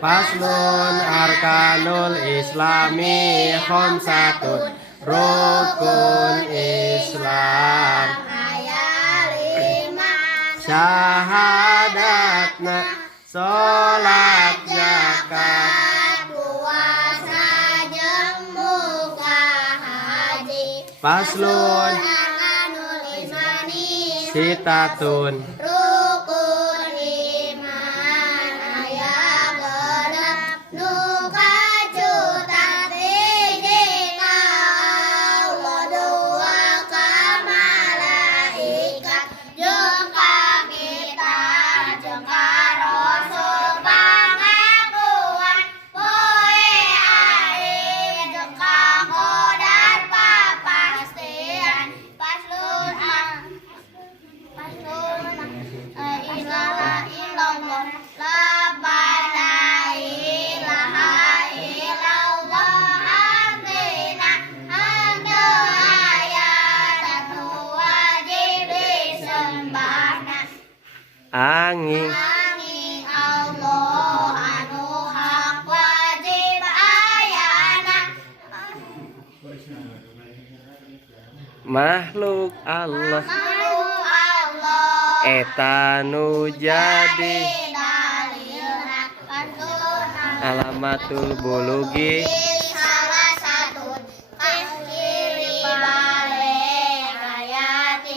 Faslun arkanul islami khamsatun. Rukun Islam syahadatna sholat zakat puasa jeung muka haji. Faslun arkanul imani sitatun. Rukun iman aya genep nu kajutan hijina Allah dua ka malaikat jeung ka kita jeung ka rasul pangakuan poe aing jeung kagodan papastian. Faslun ilaha illallah la ilaha illallah artina hanya ayat wajib disembahna angin Allah anu hak wajib ayana makhluk Allah eta nu jadi alamatul bulugi salah satu kiri balik ayat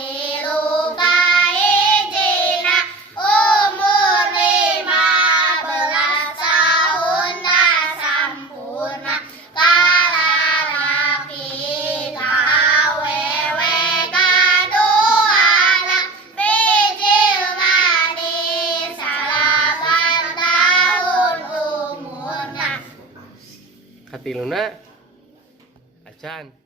luka hijina umur 15 tahun dah sampurna kalalaki kawewe kaduana bijil mani salapan tahun umurna katiluna acan.